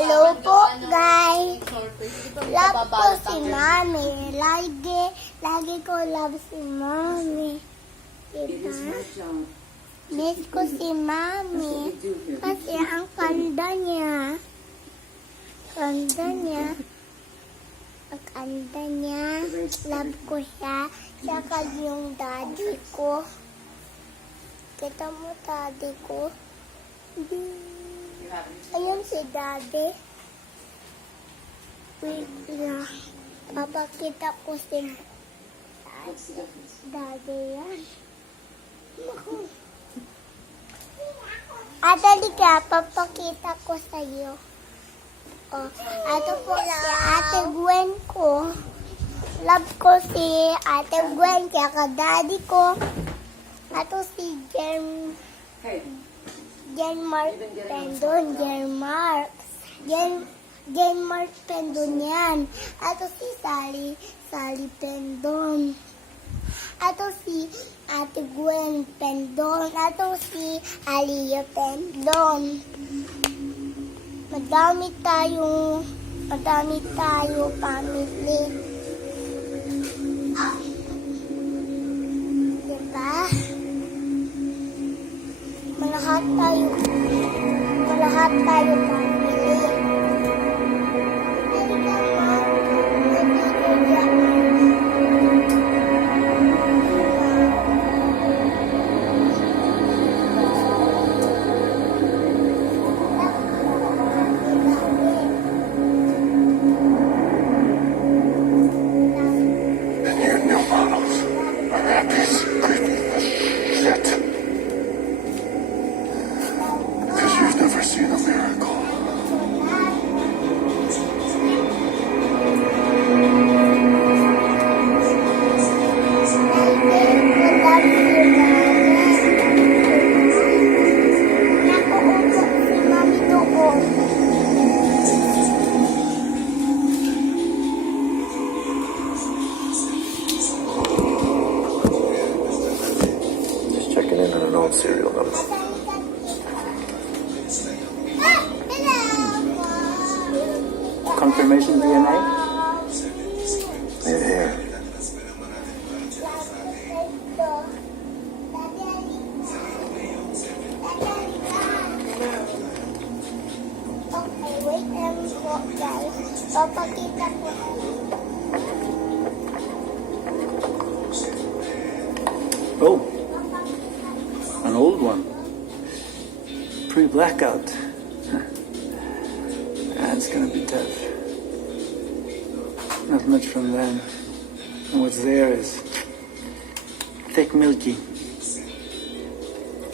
Hello po, guys. Love ko si Mami. Lagi ko love si Mami. Diba? Miss ko si Mami. Kasi ang kanda niya. Ang kanda niya. Love ko siya. Saka yung daddy ko. Kita mo daddy ko? Ayun si daddy. Wait lang. Papakita ko si daddy yan. Dali ka, papakita ko sa iyo. Oh, ito po si Ate Gwen ko. Love ko si Ate Gwen, kaya daddy ko. Ito si Genmark Pendon, Genmark Pendon yan. Ito si Sally Pendon. Ito si Ate Gwen Pendon. Ito si Aliyah Pendon. Madami tayo family. Diba? Malahat tayo family. Serial number. Confirmation DNA? Yeah, here. Okay, wait guys. Papakita ko. Oh, an old one. Pre-blackout. That's gonna be tough. Not much from them. And what's there is thick, milky.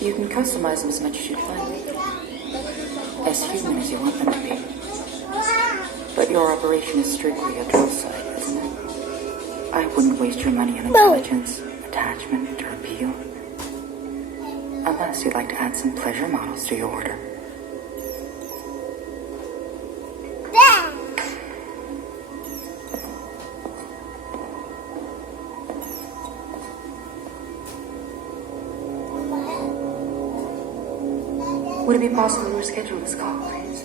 You can customize them as much as you'd like. As human as you want them to be. But your operation is strictly a drill site, isn't it? I wouldn't waste your money on intelligence, attachment, or appeal. Unless you'd like to add some pleasure models to your order. Would it be possible to reschedule this call, please?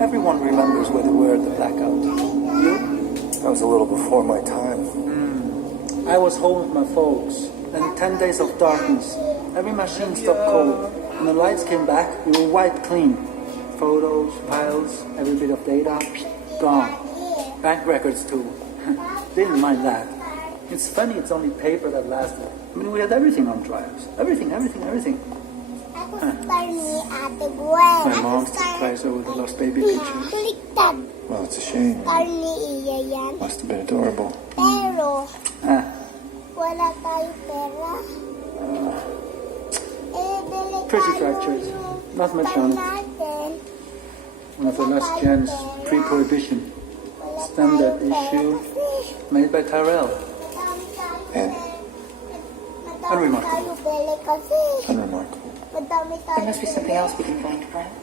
Everyone remembers where they were at the blackout. You? That was a little before my time. I was home with my folks, and 10 days of darkness. Every machine stopped cold. When the lights came back, we were wiped clean. Photos, files, every bit of data, gone. Bank records too. Didn't mind that. It's funny it's only paper that lasted. I mean, we had everything on drives. Everything. Ako star ni Ate Gwen. My mom still cries over the lost baby picture. Kuliktad. Well, it's a shame. Star ni Iya yan. Must have been adorable. Pero, Ah, wala tayo pera. Bili Pretty tayo fractures. yung Not much star on it. natin. One of the last gens, pre-prohibition. Wala Standard tayong pera issue. kasi Made by Tyrell. And madami Unremarkable. tayo bili kasi. unremarkable. Madami tayo There must be something else we can find, right?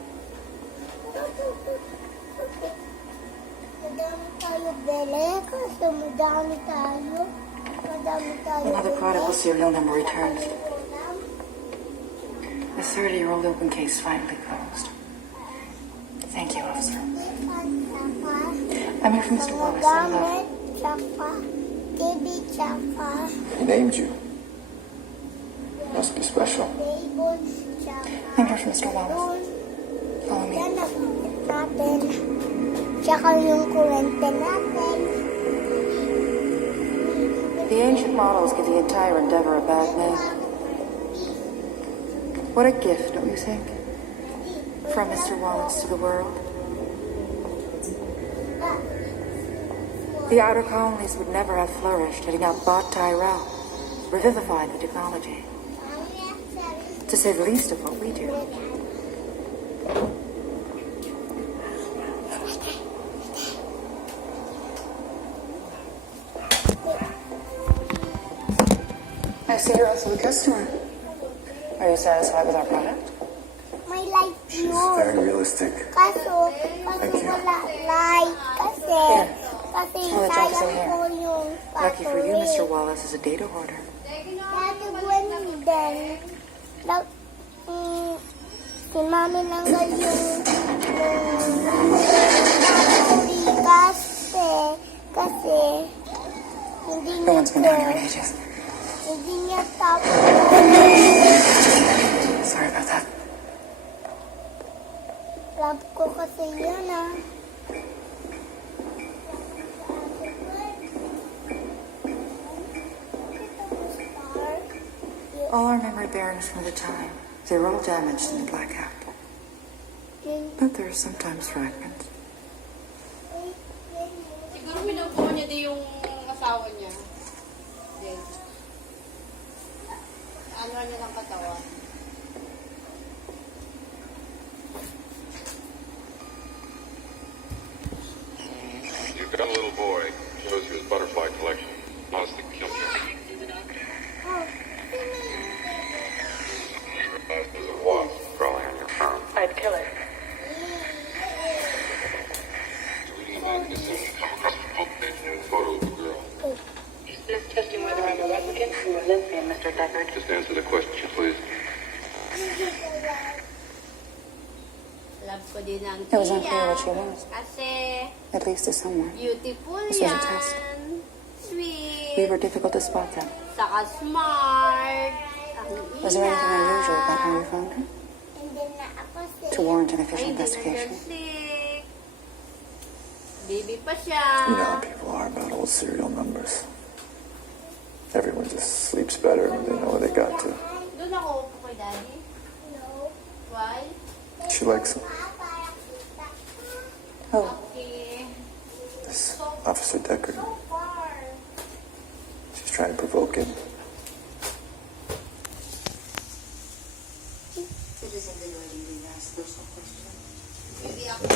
Madami tayo bili kasi madami tayo. Another prodigal serial number returns. The 30-year-old open case finally closed. Thank you, officer. I'm here for Mr. Wallace. Gamit, tsaka, TV, tsaka, He named you. Must be special. labels, tsaka, I'm here for Mr. Wallace. doon. Follow me. Yan nakikita natin. Tsaka yung kurente natin. The ancient models give the entire endeavor a bad name. What a gift, don't you think? From Mr. Wallace to the world. The outer colonies would never have flourished had he not bought Tyrell, revivified the technology, to say the least of what we do. I see you're also a customer. Are you satisfied with our product? May light She's yun. very realistic. Kaso Thank you. wala light. Kasi Oh, the job's sayang in here. po yung Lucky for you, battery. Mr. Wallace is a data hoarder. Dati buwan din. Si Mami nanggal yung battery kasi hindi No niya one's been down here in ages. hindi niya tapos. Sorry about that. Love ko kasi yun All our memory bearings from the time, they're all damaged in the blackout. But there are sometimes fragments. Siguro pinupuo niya din yung asawa niya. Din. Ano niya ng katawan. You've got a little boy. Shows you his butterfly collection. Lost the kill him. There's a wasp crawling on your phone. I'd kill it. Deleting a magazine, come across a book page and a photo of the girl. Just testing whether I'm a replicant from a lesbian, Mr. Deckard. Just answer the question, please. Love ko din ang It was unclear tiyan. what she was. Kasi At least to someone. beautiful This was a yan. test. Sweet. We were difficult to spot them. Saka smart. Ang Was there anything unusual about how ingay. you found her? And then na ako To warrant an Ay, official hindi investigation? na sick. Baby pa siya. You know how people are about old serial numbers. Everyone just sleeps better when they know where they got to. Doon ako upo kay daddy. No. Why? She likes him. Oh, Okay. This Officer Deckard. So far. She's trying to provoke him. it is invigorating being asked personal questions. Baby ako.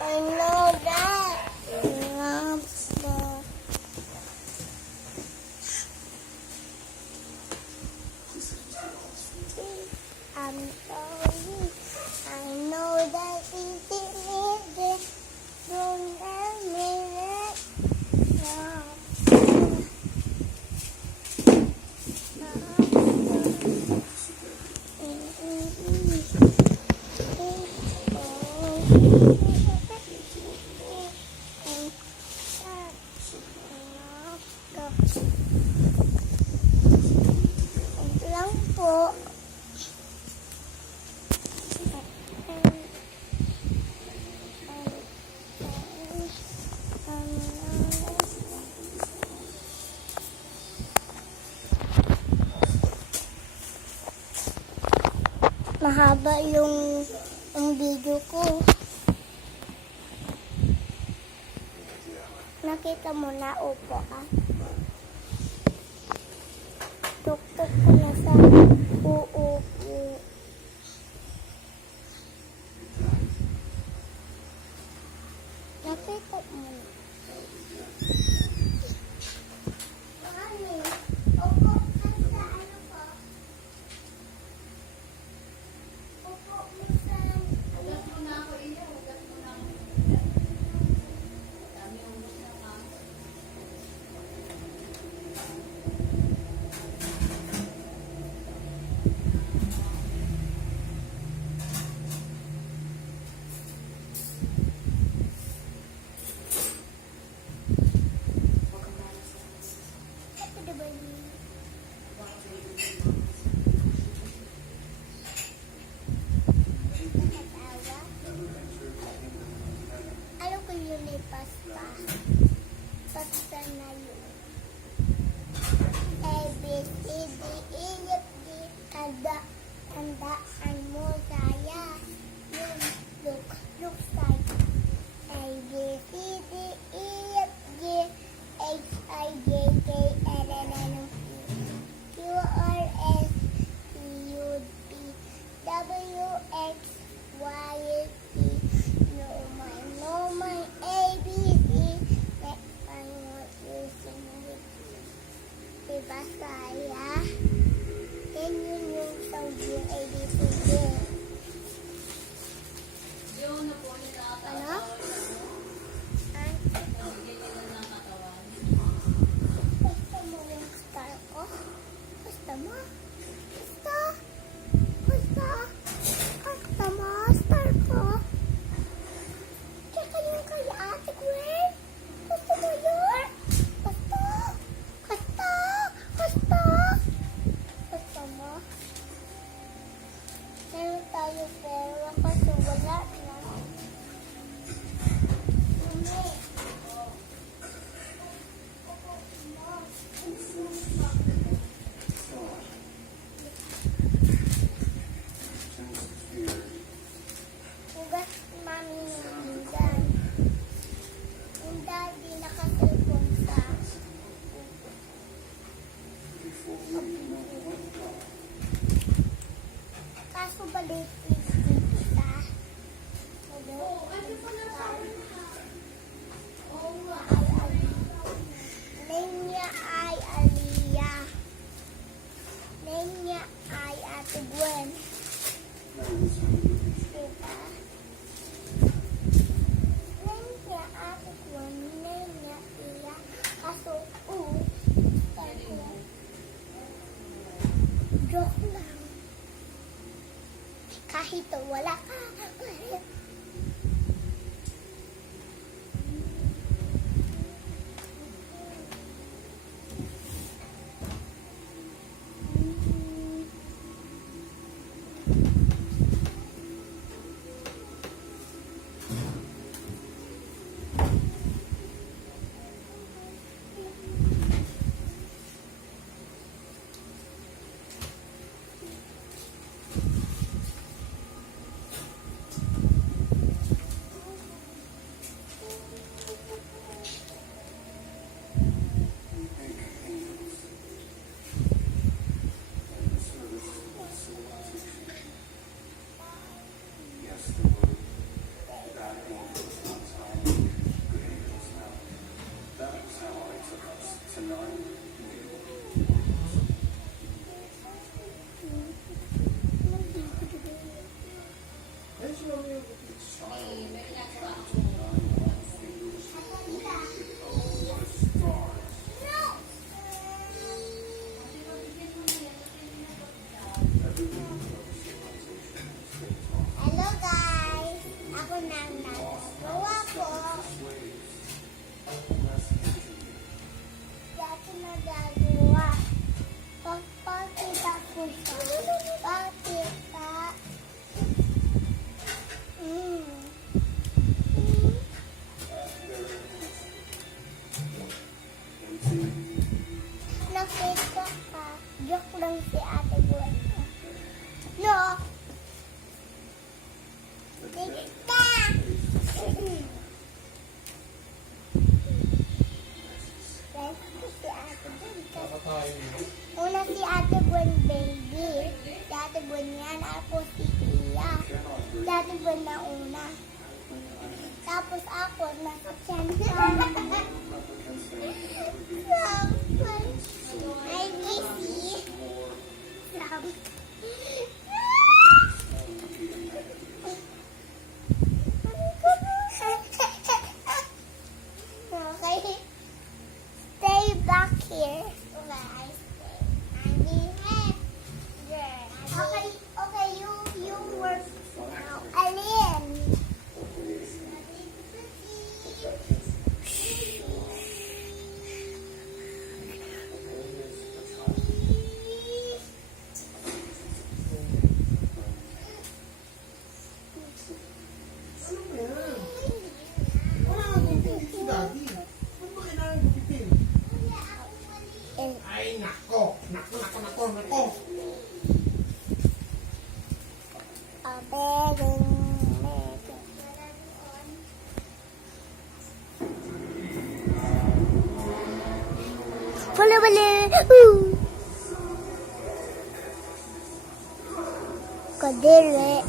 I know that. Loves the I'm sorry. I know that he didn't get from that minute. Lang po. Mahaba yung video ko. Nakita mo na, upo ka. Tuktok ko na sa uupo. Nakita mo na. Mami, upo ka sa ano ko? Upo mo sa... Ugas mo na ako, Ina. Ugas mo na ako. Dami ang ugas na ka. mo? Gusto? Gusto? Gusto mo? Star ko? Tsaka yung kay Ate Gwen? Gusto mo yun? Gusto? Gusto? Gusto? Gusto mo? Meron tayo pera kasi wala na. Mami. Hugas mami ng pinggan. Yung daddy nakaselfon sa kaso balik kita. Name niya ay Aliyah. Name niya ay Ate Gwen. Diba? Name niya Ate Gwen. Name niya Iya. Kaso, joke lang. Kahit wala ka. Hello guys! Ako na ang nagawa ko. Dati nagagawa. Pagpakita ko siya. Pakita. Nakita ka. Joke lang si Ate Gwen. No! Tika! Si Ate Gwen. Una si Ate Gwen baby. Si Ate Gwen yan. Ako si Iya. Si Ate Gwen na una. Tapos ako nasa tiyan ka. I miss you. Okay. Stay back here. Okay, I stay. Okay, you work now. Alin? Ay, nako. Kadiri.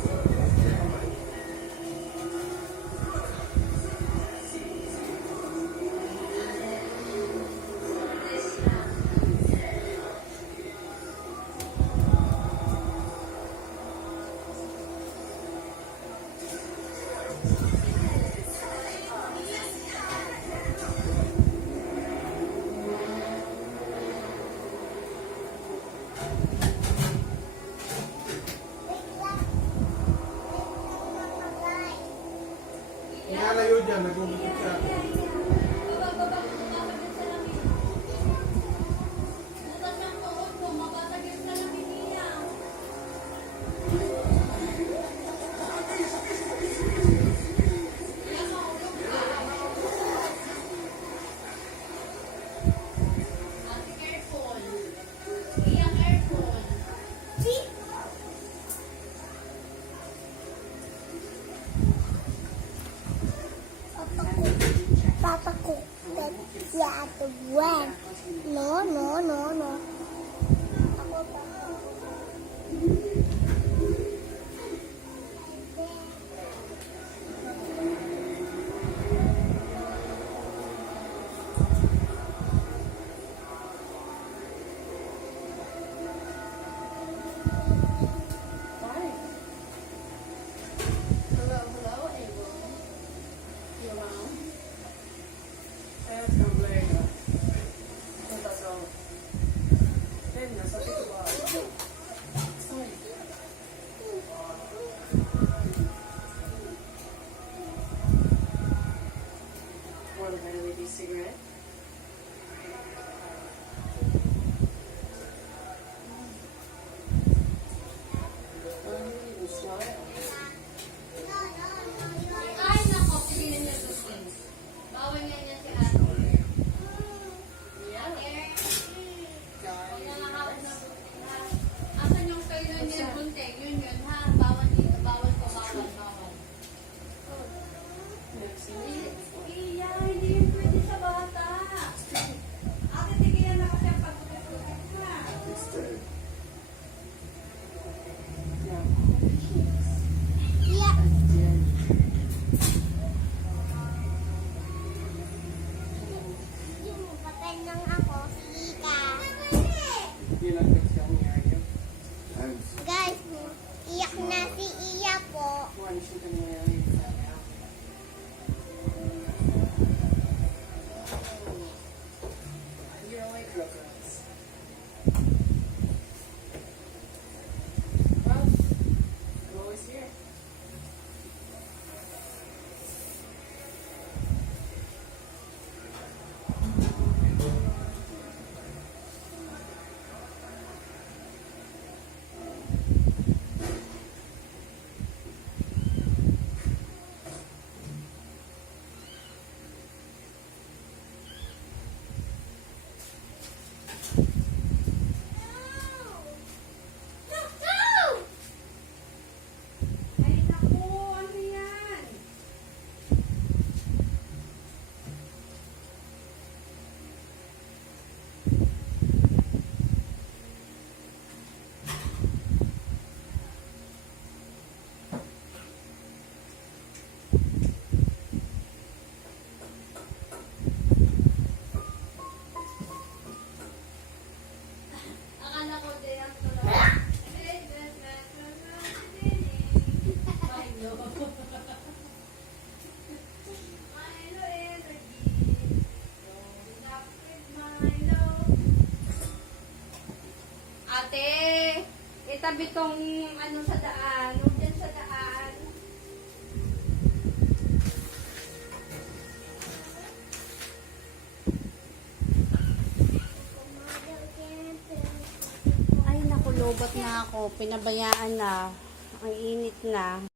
Inalayo dyan, nagugupit siya. Papa ko, si Ate Gwen. No, no, no, no. Ako ba? Cigarette? Ay, nako, piliin niya ito, sis. Bawal niya niya si Ate. Asan yung kayo niya, bunting? Yun, ha? Bawal dito, bawal ko, bawal. Iya, hindi yun pwede sa bata. Ate, tigilan na kasi ang pagkakasulit na. Yeah. Yung papel ng ako, Ika. Guys, iyak na si Iya po. Ay, naku, ano yan? Akala ko din ang tulad. Ay, no. Milo energy. Going up with Milo. Ate, itabi tong ano sa daan. Huwag dyan sa daan. Ay, naku, lobat na ako. Pinabayaan na. Ang init na.